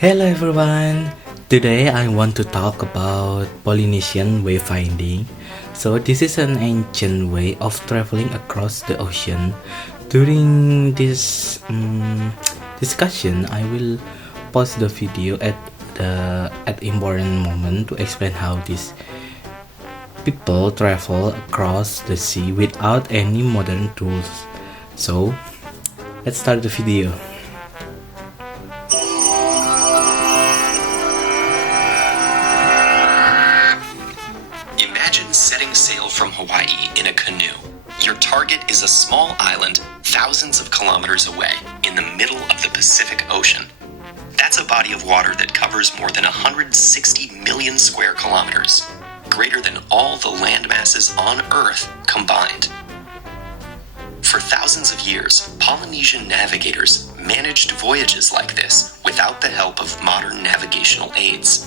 Hello everyone! Today I want to talk about Polynesian wayfinding. So this is an ancient way of traveling across the ocean. During this discussion, I will pause the video at important moment to explain how these people travel across the sea without any modern tools. So let's start the video. Imagine setting sail from Hawaii in a canoe. Your target is a small island thousands of kilometers away in the middle of the Pacific Ocean. That's a body of water that covers more than 160 million square kilometers, greater than all the land masses on Earth combined. For thousands of years, Polynesian navigators managed voyages like this without the help of modern navigational aids.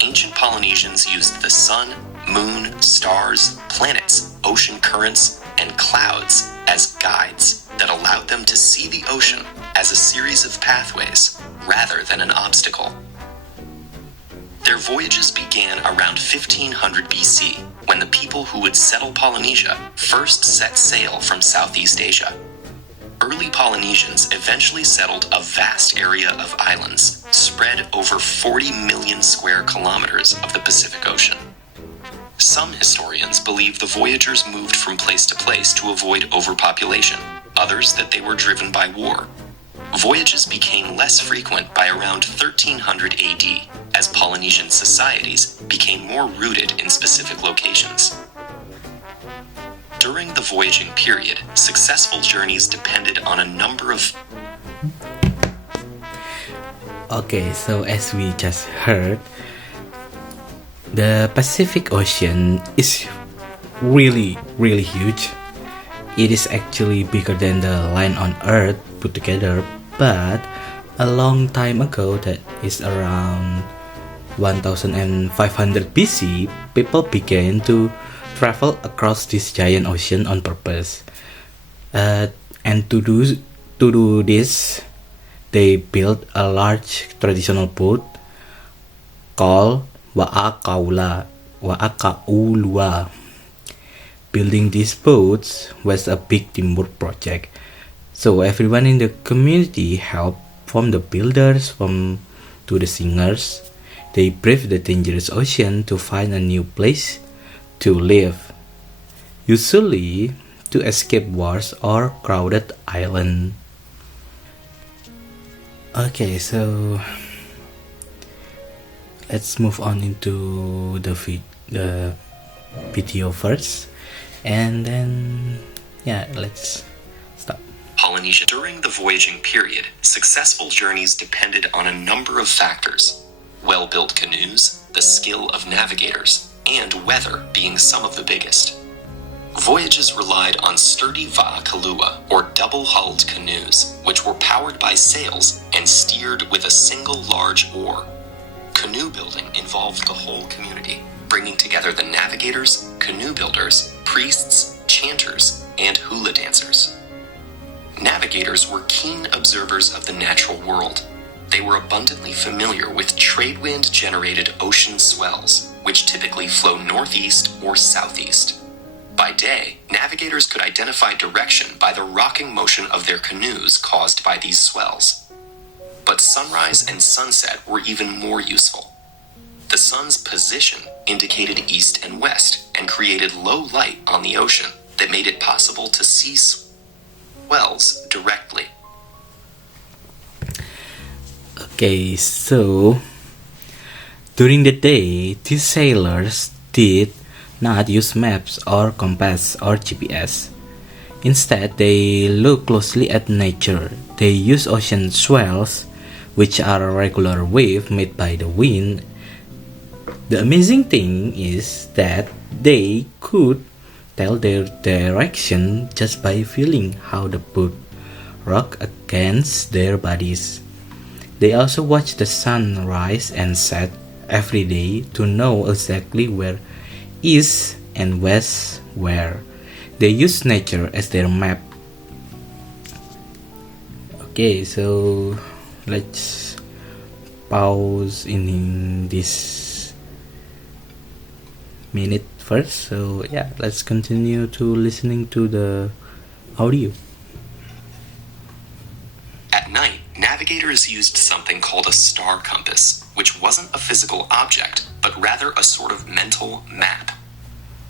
Ancient Polynesians used the sun, moon, stars, planets, ocean currents, and clouds as guides that allowed them to see the ocean as a series of pathways rather than an obstacle. Their voyages began around 1500 BC, when the people who would settle Polynesia first set sail from Southeast Asia. Early Polynesians eventually settled a vast area of islands spread over 40 million square kilometers of the Pacific Ocean. Some historians believe the voyagers moved from place to place to avoid overpopulation, others that they were driven by war. Voyages became less frequent by around 1300 AD, as Polynesian societies became more rooted in specific locations. During the voyaging period, successful journeys depended on a number of... Okay, so as we just heard, the Pacific Ocean is really huge. It is actually bigger than the land on Earth put together, but a long time ago, that is around 1500 BC, people began to travel across this giant ocean on purpose. And to do this, they built a large traditional boat called Wa'akaulua. Building these boats was a big teamwork project. So everyone in the community helped, from the builders to the singers. They braved the dangerous ocean to find a new place to live, usually to escape wars or crowded islands. Okay, so let's move on into the video first, and then let's stop. Polynesia. During the voyaging period, successful journeys depended on a number of factors: well-built canoes, the skill of navigators, and weather being some of the biggest. Voyages relied on sturdy va'akalua, or double-hulled canoes, which were powered by sails and steered with a single large oar. Canoe building involved the whole community, bringing together the navigators, canoe builders, priests, chanters, and hula dancers. Navigators were keen observers of the natural world. They were abundantly familiar with trade wind-generated ocean swells, which typically flow northeast or southeast. By day, navigators could identify direction by the rocking motion of their canoes caused by these swells. But sunrise and sunset were even more useful. The sun's position indicated east and west and created low light on the ocean that made it possible to see swells directly. Okay, so during the day, these sailors did not use maps or compass or GPS. Instead, they look closely at nature. They use ocean swells, which are a regular wave made by the wind. The amazing thing is that they could tell their direction just by feeling how the boat rocked against their bodies. They also watch the sun rise and set every day to know exactly where east and west were. They use nature as their map. Okay, so let's pause in this minute first. So yeah, let's continue to listening to the audio. At night, navigators used something called a star compass, which wasn't a physical object, but rather a sort of mental map.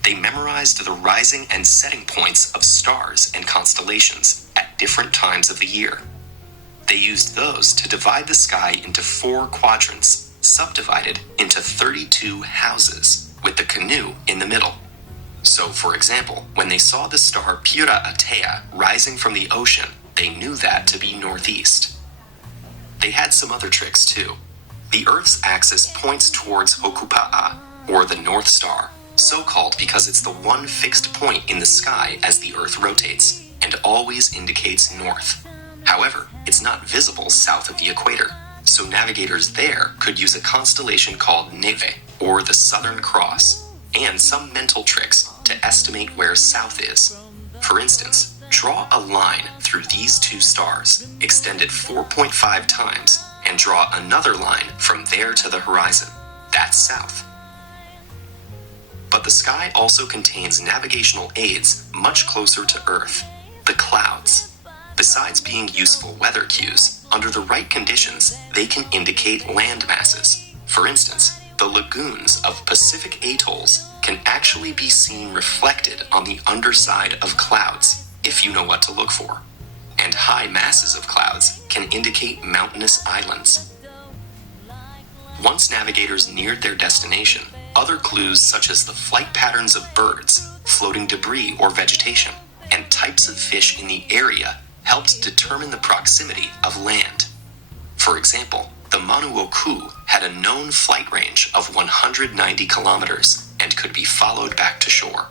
They memorized the rising and setting points of stars and constellations at different times of the year. They used those to divide the sky into 4 quadrants, subdivided into 32 houses, with the canoe in the middle. So, for example, when they saw the star Putra Atea rising from the ocean, they knew that to be northeast. They had some other tricks too. The Earth's axis points towards Hokupa'a, or the North Star, so called because it's the one fixed point in the sky as the Earth rotates, and always indicates north. However, it's not visible south of the equator, so navigators there could use a constellation called Neve, or the Southern Cross, and some mental tricks to estimate where south is. For instance, draw a line through these 2 stars, extend it 4.5 times, and draw another line from there to the horizon. That's south. But the sky also contains navigational aids much closer to Earth, the clouds. Besides being useful weather cues, under the right conditions, they can indicate land masses. For instance, the lagoons of Pacific atolls can actually be seen reflected on the underside of clouds, if you know what to look for. And high masses of clouds can indicate mountainous islands. Once navigators neared their destination, other clues such as the flight patterns of birds, floating debris or vegetation, and types of fish in the area helped determine the proximity of land. For example, the Manuoku had a known flight range of 190 kilometers and could be followed back to shore.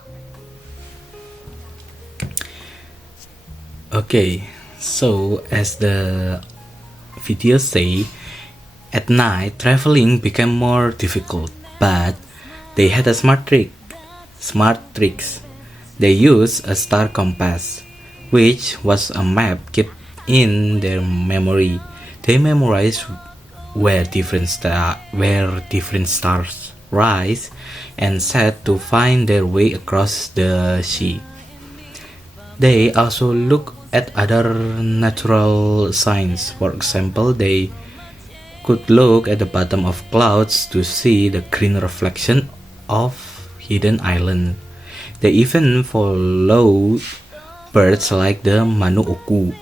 Okay, so as the video say, at night traveling became more difficult, but they had a smart tricks. They used a star compass, which was a map kept in their memory. They memorized where different stars rise and set to find their way across the sea. They also look at other natural signs. For example, they could look at the bottom of clouds to see the green reflection of hidden island. They even followed birds like the Manuoku.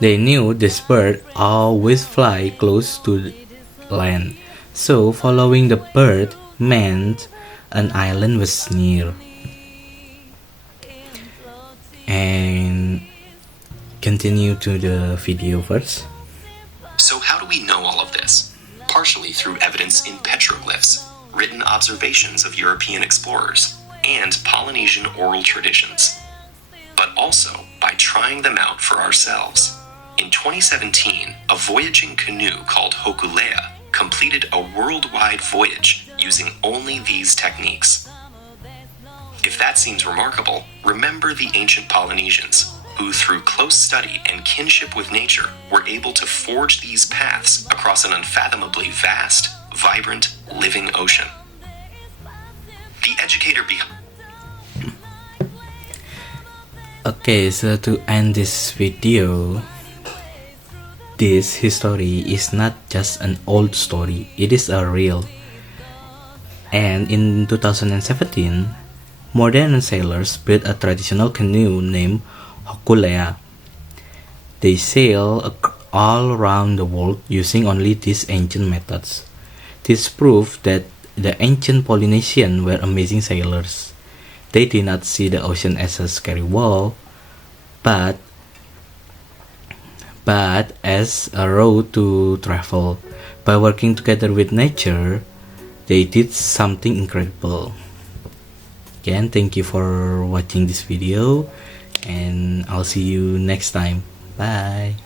They knew this bird always fly close to land, so following the bird meant an island was near. And continue to the video first. So how do we know all of this? Partially through evidence in petroglyphs, written observations of European explorers, and Polynesian oral traditions, but also by trying them out for ourselves. In 2017, a voyaging canoe called Hokulea completed a worldwide voyage using only these techniques. If that seems remarkable, remember the ancient Polynesians, who through close study and kinship with nature were able to forge these paths across an unfathomably vast, vibrant, living ocean. The educator Okay, so to end this video, this history is not just an old story, it is a real. And in 2017, modern sailors built a traditional canoe named Hokulea. They sail all around the world using only these ancient methods. This proves that the ancient Polynesians were amazing sailors. They did not see the ocean as a scary wall, but as a road to travel. By working together with nature, they did something incredible. Again, thank you for watching this video, and I'll see you next time. Bye.